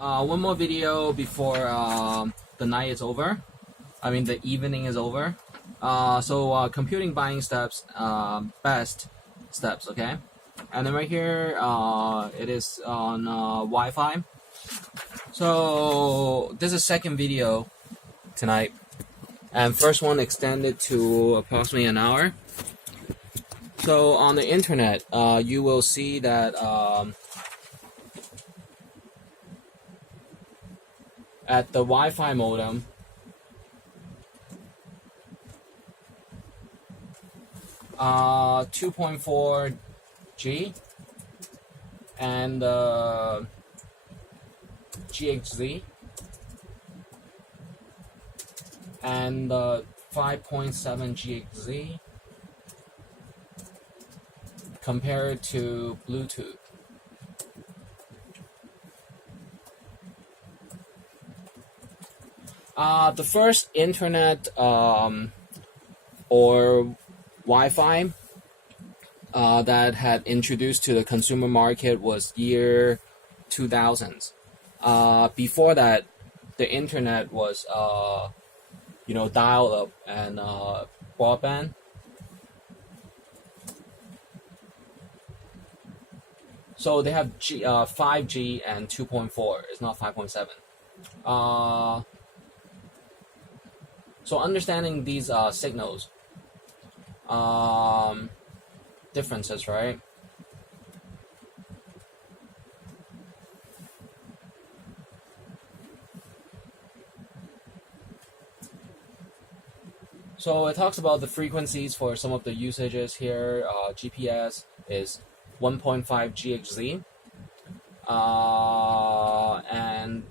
One more video before the night is over. I mean, the evening is over. Computing buying steps, best steps, okay? And then right here, it is on Wi-Fi. So this is second video tonight. And first one extended to approximately an hour. So on the internet, you will see that at the Wi-Fi modem, uh, 2.4 G and GHZ and 5.7 GHZ compared to Bluetooth. The first internet or Wi-Fi that had introduced to the consumer market was year 2000s. Before that, the internet was dial-up and broadband. So they have 5G and 2.4. It's not 5.7. So understanding these signals, differences, right? So it talks about the frequencies for some of the usages here. GPS is 1.5 GHz, and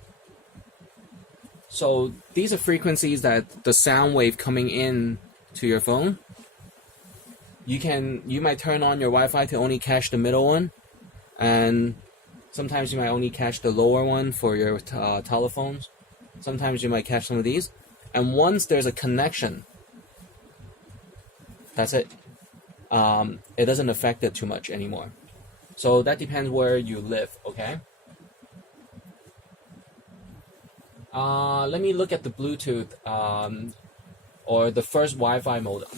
so these are frequencies that the sound wave coming in to your phone. You might turn on your Wi-Fi to only catch the middle one, and sometimes you might only catch the lower one for your telephones. Sometimes you might catch some of these, and once there's a connection, that's it. It doesn't affect it too much anymore. So that depends where you live, okay? Let me look at the Bluetooth or the first Wi-Fi modem.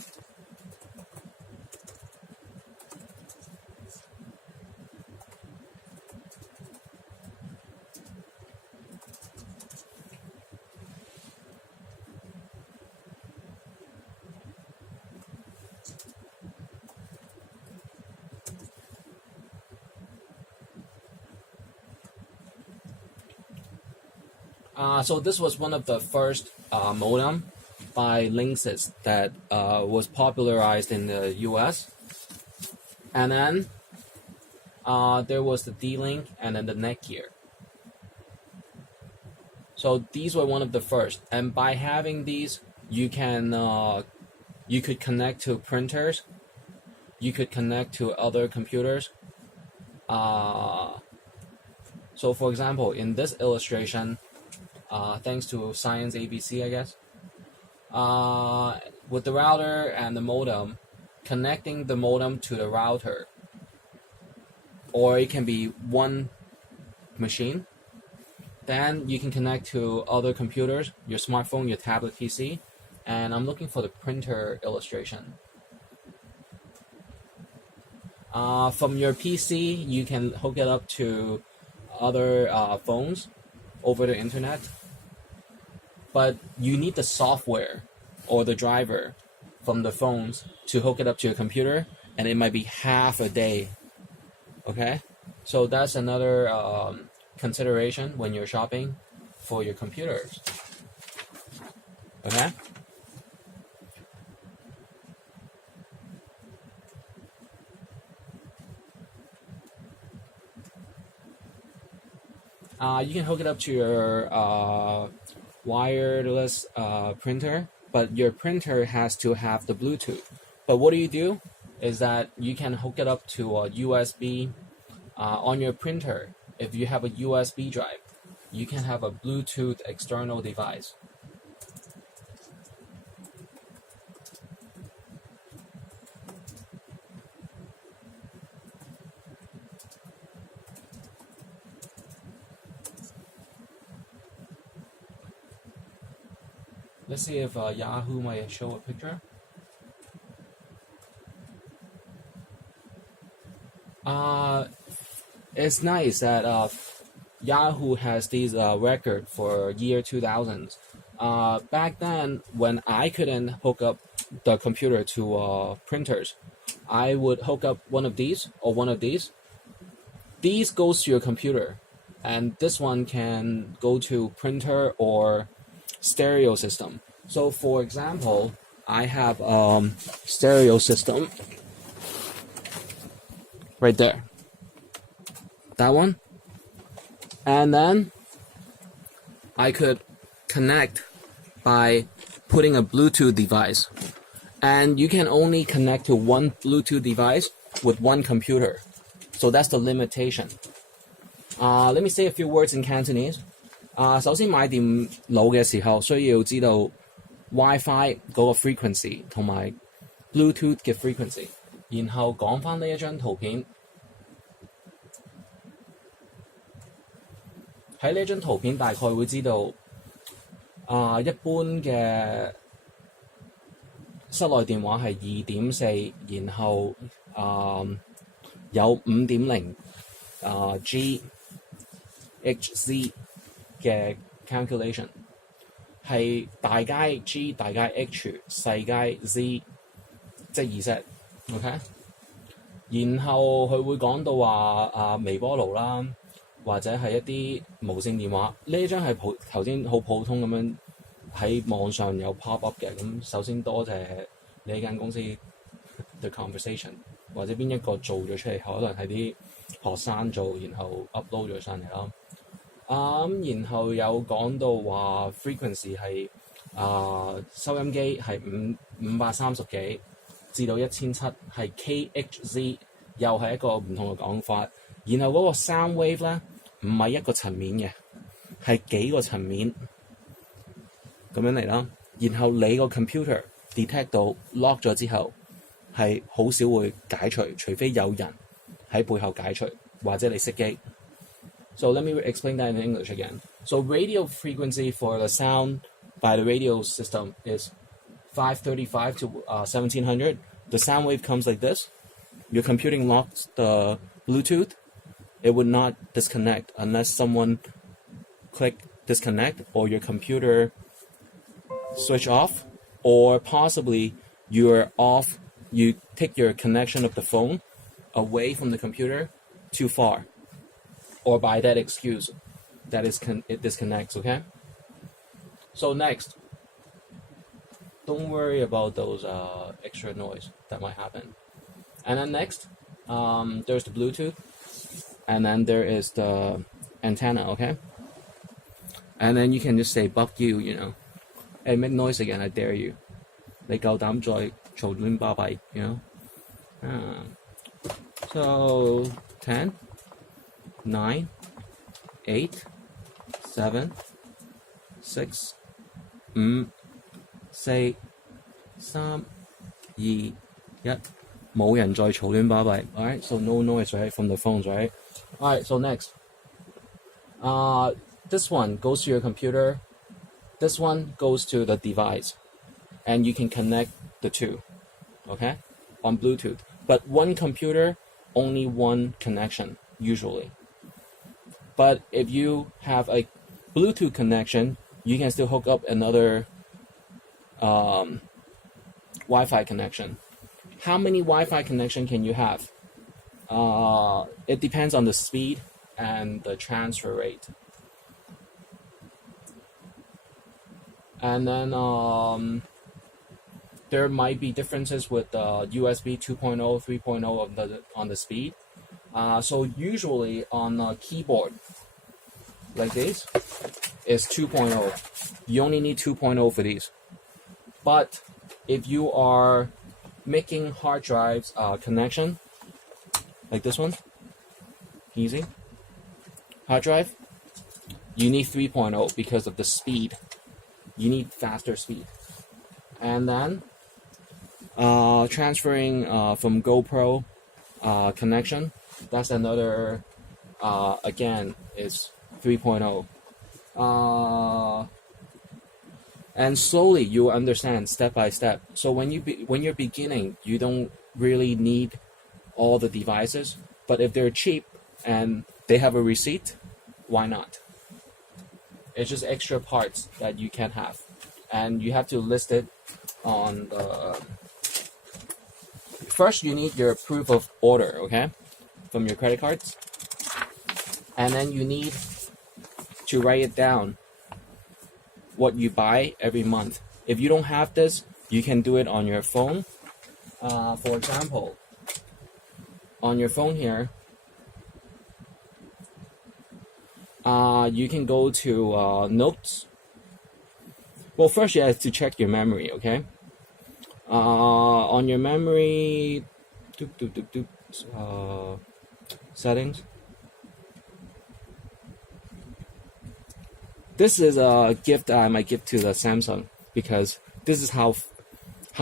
So this was one of the first modem by Linksys that was popularized in the US. And then there was the D-Link and then the Netgear. So these were one of the first. And by having these, you could connect to printers. You could connect to other computers. So for example, in this illustration, thanks to Science ABC, I guess, with the router and the modem, connecting the modem to the router, or it can be one machine, then you can connect to other computers, your smartphone, your tablet PC, and I'm looking for the printer illustration. From your PC, you can hook it up to other phones over the internet, but you need the software or the driver from the phones to hook it up to your computer, and it might be half a day. Okay, so that's another consideration when you're shopping for your computers. Okay. You can hook it up to your wireless printer, but your printer has to have the Bluetooth. But what do is that you can hook it up to a USB on your printer. If you have a USB drive, you can have a Bluetooth external device. Let's see if Yahoo might show a picture. It's nice that Yahoo has these record for year 2000s. Back then, when I couldn't hook up the computer to printers, I would hook up one of these or one of these. These goes to your computer, and this one can go to printer or stereo system. So, for example, I have stereo system right there. That one. And then I could connect by putting a Bluetooth device. And you can only connect to one Bluetooth device with one computer. So that's the limitation. Let me say a few words in Cantonese. 首先買電腦嘅時候，需要知道 WiFi 嗰個 frequency 同埋 Bluetooth 嘅 frequency。然後講翻呢一張圖片。喺呢張圖片大概會知道一般嘅室內電話係2.4，然後有5.0GHz 嘅 calculation， 係大街 G 大街 H 細街 Z， 即係 Z，OK？ 然後佢會講到話微波爐啦。或者係一啲無線電話，呢張係頭先好普通咁樣喺網上有 pop up 嘅。咁首先多謝你間公司 The Conversation， 或者邊一個做咗出嚟，可能係啲學生做，然後 upload 咗上嚟啦。然後有講到話 frequency 係收音機係530幾至到1700係 KHz， 又係一個唔同嘅講法。然後嗰個 sound wave 咧唔係一個層面嘅，係幾個層面咁樣嚟啦。然後你個 computer detect 到 lock 咗之後，係好少會解除，除非有人喺背後解除，或者你熄機。So let me explain that in English again. So radio frequency for the sound by the radio system is 535 to 1700. The sound wave comes like this. Your computing locks the Bluetooth. It would not disconnect unless someone click disconnect or your computer switch off, or possibly you're off, you take your connection of the phone away from the computer too far, or by that excuse that it disconnects, okay? So next, don't worry about those extra noise that might happen. And then next, there's the Bluetooth. And then there is the antenna, okay? And then you can just say, "Buck you," you know. Hey, make noise again, I dare you. 你夠膽再嘈亂巴閉 you know? So, 10, 9, 8, 7, 6, 5, 4, 3, 2, 1. 冇人再嘈亂巴閉. Alright, so no noise, right, from the phones, right? Alright, so next. This one goes to your computer. This one goes to the device. And you can connect the two, okay, on Bluetooth. But one computer, only one connection, usually. But if you have a Bluetooth connection, you can still hook up another Wi-Fi connection. How many Wi-Fi connection can you have? It depends on the speed and the transfer rate. And then there might be differences with USB 2.0, 3.0 on the speed. So usually on a keyboard like this is 2.0. You only need 2.0 for these. But if you are making hard drives connection like this one, easy hard drive, you need 3.0 because of the speed. You need faster speed. And then transferring from GoPro connection, that's another again is 3.0. and slowly you will understand step by step. So when you're beginning, you don't really need all the devices, but if they're cheap and they have a receipt, why not? It's just extra parts that you can have, and you have to list it on the. First, you need your proof of order, okay, from your credit cards, and then you need to write it down what you buy every month. If you don't have this, you can do it on your phone. For example, on your phone here, you can go to notes. Well, first you have to check your memory, okay? On your memory, settings. This is a gift I might give to the Samsung, because this is how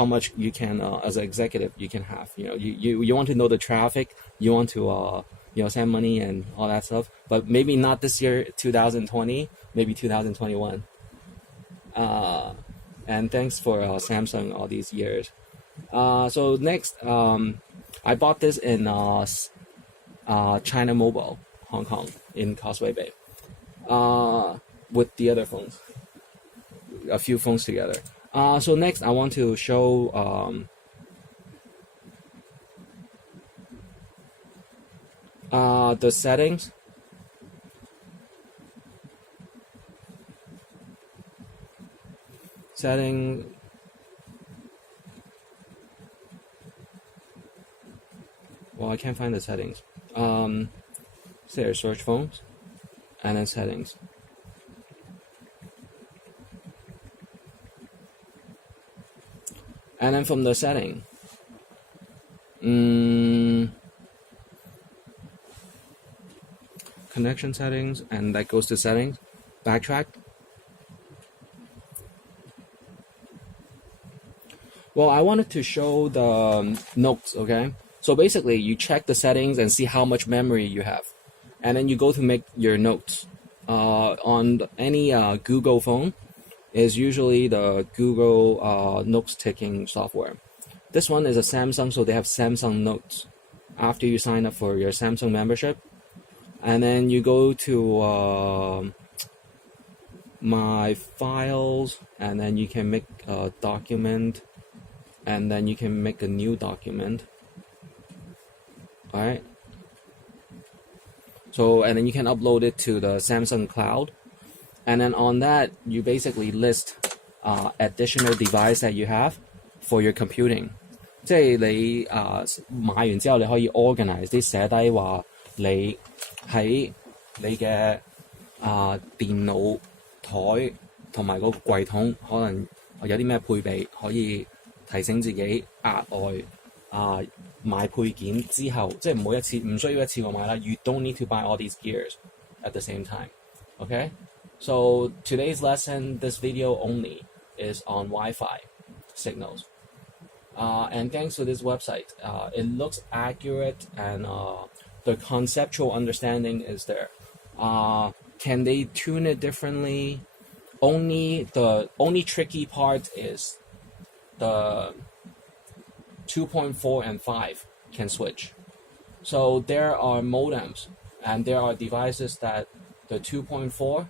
much you can, as an executive, you can have. You want to know the traffic, you want to send money and all that stuff, but maybe not this year, 2020, maybe 2021. And thanks for Samsung all these years. So next, I bought this in China Mobile, Hong Kong, in Causeway Bay, with the other phones, a few phones together. So next, I want to show the settings. Well, I can't find the settings. Say search phones, and then settings. And then from the setting, connection settings, and that goes to settings, backtrack. Well, I wanted to show the notes, okay? So basically, you check the settings and see how much memory you have. And then you go to make your notes. On any Google phone, is usually the Google notes taking software. This one is a Samsung, so they have Samsung Notes. After you sign up for your Samsung membership, and then you go to My Files, and then you can make a document, and then you can make a new document. Alright. So, and then you can upload it to the Samsung Cloud. And then on that, you basically list additional device that you have for your computing. 即係你買完之後，你可以 organize 啲寫低話你喺你嘅電腦台同埋個櫃桶可能有啲咩配備，可以提醒自己額外買配件之後，即係唔好唔需要一次過買啦。You don't need to buy all these gears at the same time. Okay? So today's lesson, this video only, is on Wi-Fi signals. And thanks to this website, it looks accurate, and the conceptual understanding is there. Can they tune it differently? The only tricky part is the 2.4 and 5 can switch. So there are modems, and there are devices that the 2.4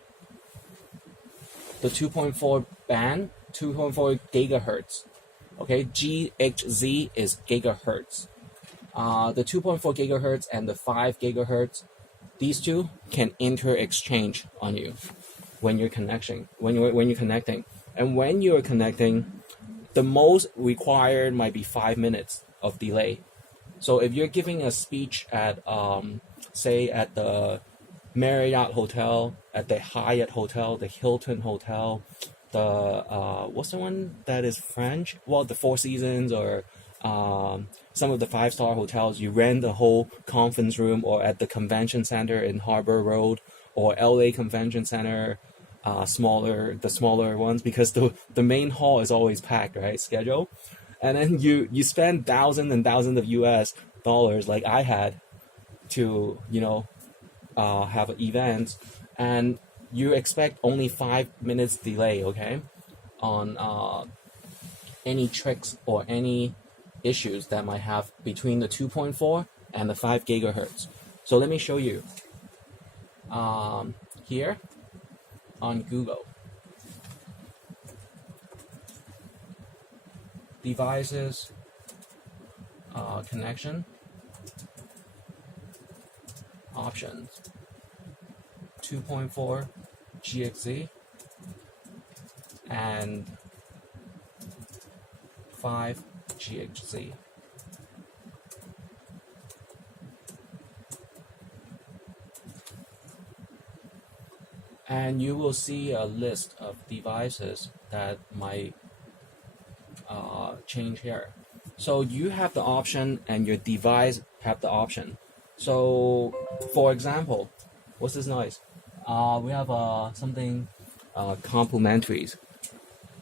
band, 2.4 gigahertz. Okay, GHz is gigahertz. The 2.4 gigahertz and the 5 gigahertz, these two can inter-exchange on you when you're connecting. And when you're connecting, the most required might be 5 minutes of delay. So if you're giving a speech at, say, at the Marriott Hotel, at the Hyatt Hotel, the Hilton Hotel, the what's the one that is French? Well, the Four Seasons, or some of the 5-star hotels, you rent the whole conference room, or at the convention center in Harbor Road, or LA Convention Center, the smaller ones, because the main hall is always packed, right? Schedule. And then you spend thousands and thousands of US dollars, like I had, to have events, and you expect only 5 minutes delay, okay? on any tricks or any issues that might have between the 2.4 and the 5 gigahertz. So let me show you here on Google. Devices, connection, options, 2.4 GHz and 5 GHz. And you will see a list of devices that might change here. So you have the option and your device have the option. So for example, what's this noise? We have something complimentaries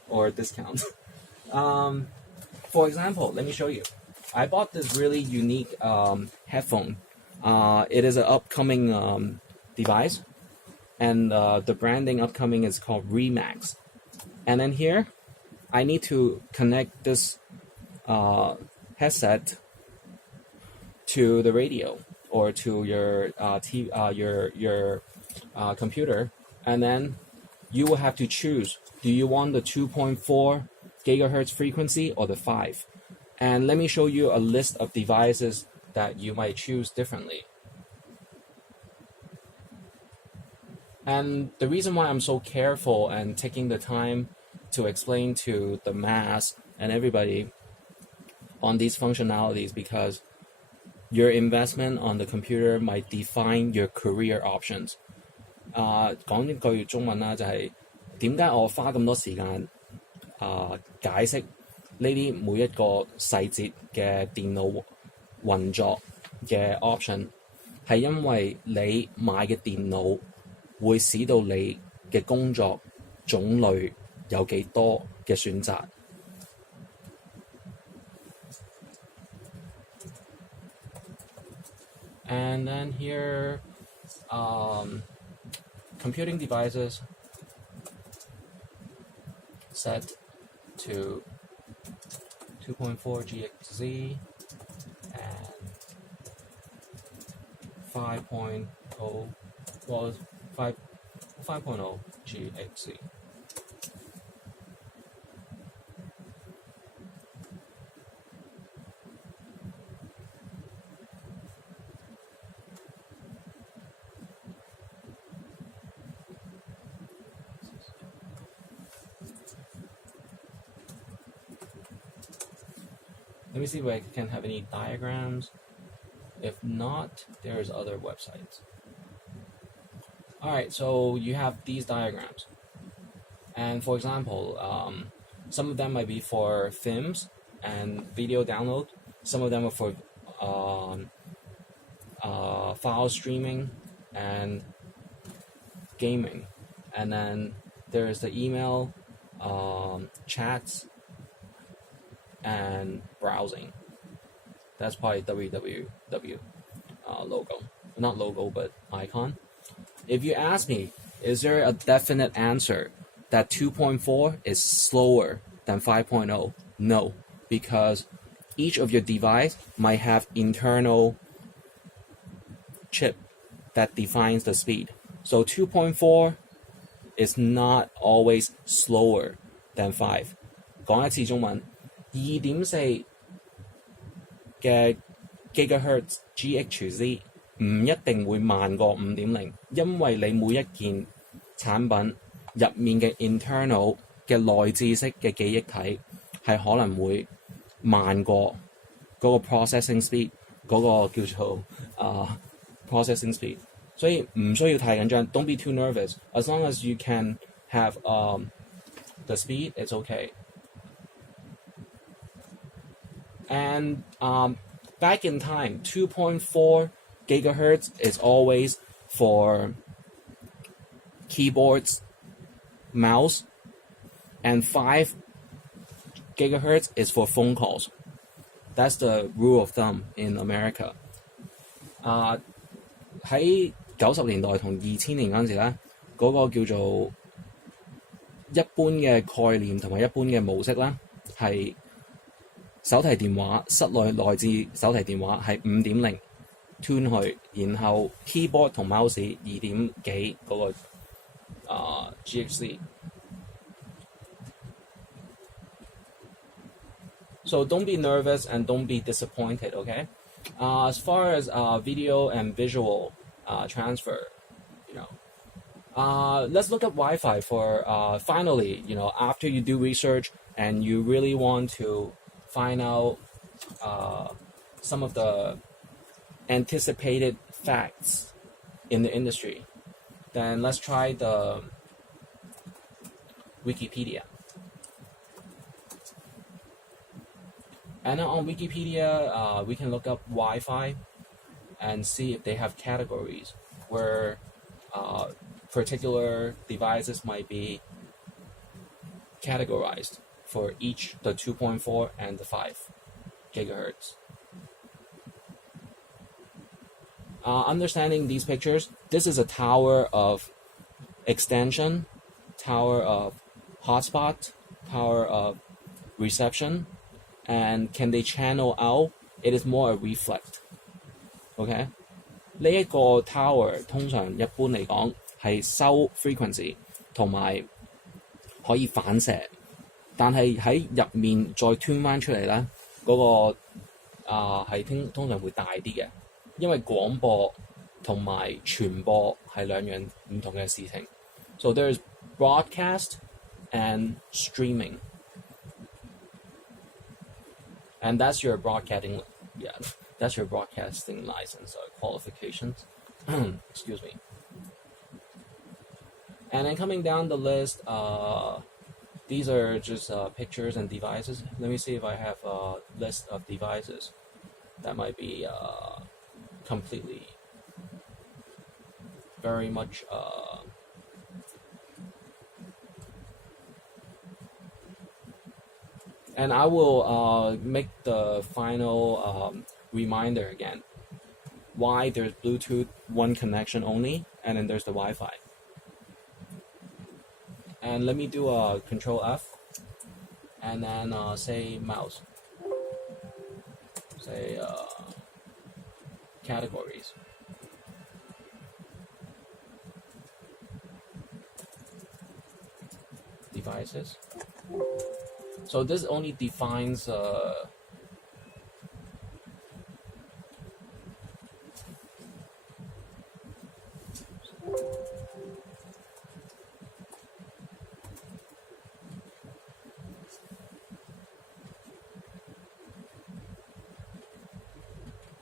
or discounts. For example, let me show you. I bought this really unique headphone. It is an upcoming device, and the branding upcoming is called Remax. And then here, I need to connect this headset to the radio or to your computer, and then you will have to choose: do you want the 2.4 gigahertz frequency or the 5? And let me show you a list of devices that you might choose differently. And the reason why I'm so careful and taking the time to explain to the mass and everybody on these functionalities, because your investment on the computer might define your career options. 講一句中文啦，就係點解我花咁多時間解釋呢啲每一個細節嘅電腦運作嘅 option， 係因為你買嘅電腦會使到你嘅工作種類有幾多嘅選擇。And then here, computing devices set to 2.4 GHz and 5.0, well, 5.0 GHz. Let me see if I can have any diagrams. If not, there's other websites. Alright, so you have these diagrams. And for example, some of them might be for films and video download. Some of them are for file streaming and gaming. And then there's the email, chats, and browsing. That's probably www logo. Not logo, but icon. If you ask me, is there a definite answer that 2.4 is slower than 5.0? No, because each of your device might have internal chip that defines the speed. So 2.4 is not always slower than 5. 講一次中文。2.4 嘅 gigahertz GHz 唔一定會慢過 5.0， 因為你每一件產品入面嘅 internal 嘅內置式嘅記憶體係可能會慢過嗰個 processing speed， 嗰個叫做processing speed， 所以唔需要太緊張。Don't be too nervous. As long as you can have the speed, it's okay. And back in time, 2.4 gigahertz is always for keyboards, mouse, and 5 gigahertz is for phone calls. That's the rule of thumb in America. 喺90年代同2000年嗰陣時咧，嗰個叫做一般嘅概念同埋一般嘅模式啦，係手提電話室內置手提電話係5.0 tune 去，然後 keyboard 同 mouse 2點幾嗰個GHz。So don't be nervous and don't be disappointed, okay? As far as video and visual transfer, let's look at Wi-Fi for finally, after you do research and you really want to find out some of the anticipated facts in the industry, then let's try the Wikipedia. And on Wikipedia, we can look up Wi-Fi and see if they have categories where particular devices might be categorized for each the 2.4 and the 5 gigahertz. Understanding these pictures, this is a tower of extension, tower of hotspot, tower of reception, and can they channel out? It is more a reflect. OK? 呢一個 tower 通常一般嚟講係收 frequency 同埋可以反射，但係喺入面再 tune 翻出嚟咧，嗰、個係通常會大啲嘅，因為廣播同埋傳播係兩樣唔同嘅事情。So there's broadcast and streaming. And that's your broadcasting license or qualifications. Excuse me. And then coming down the list, these are just pictures and devices. Let me see if I have a list of devices that might be completely very much and I will make the final reminder again why there's Bluetooth one connection only, and then there's the Wi-Fi. And let me do a Control F, and then say mouse. Say categories. Devices. So this only defines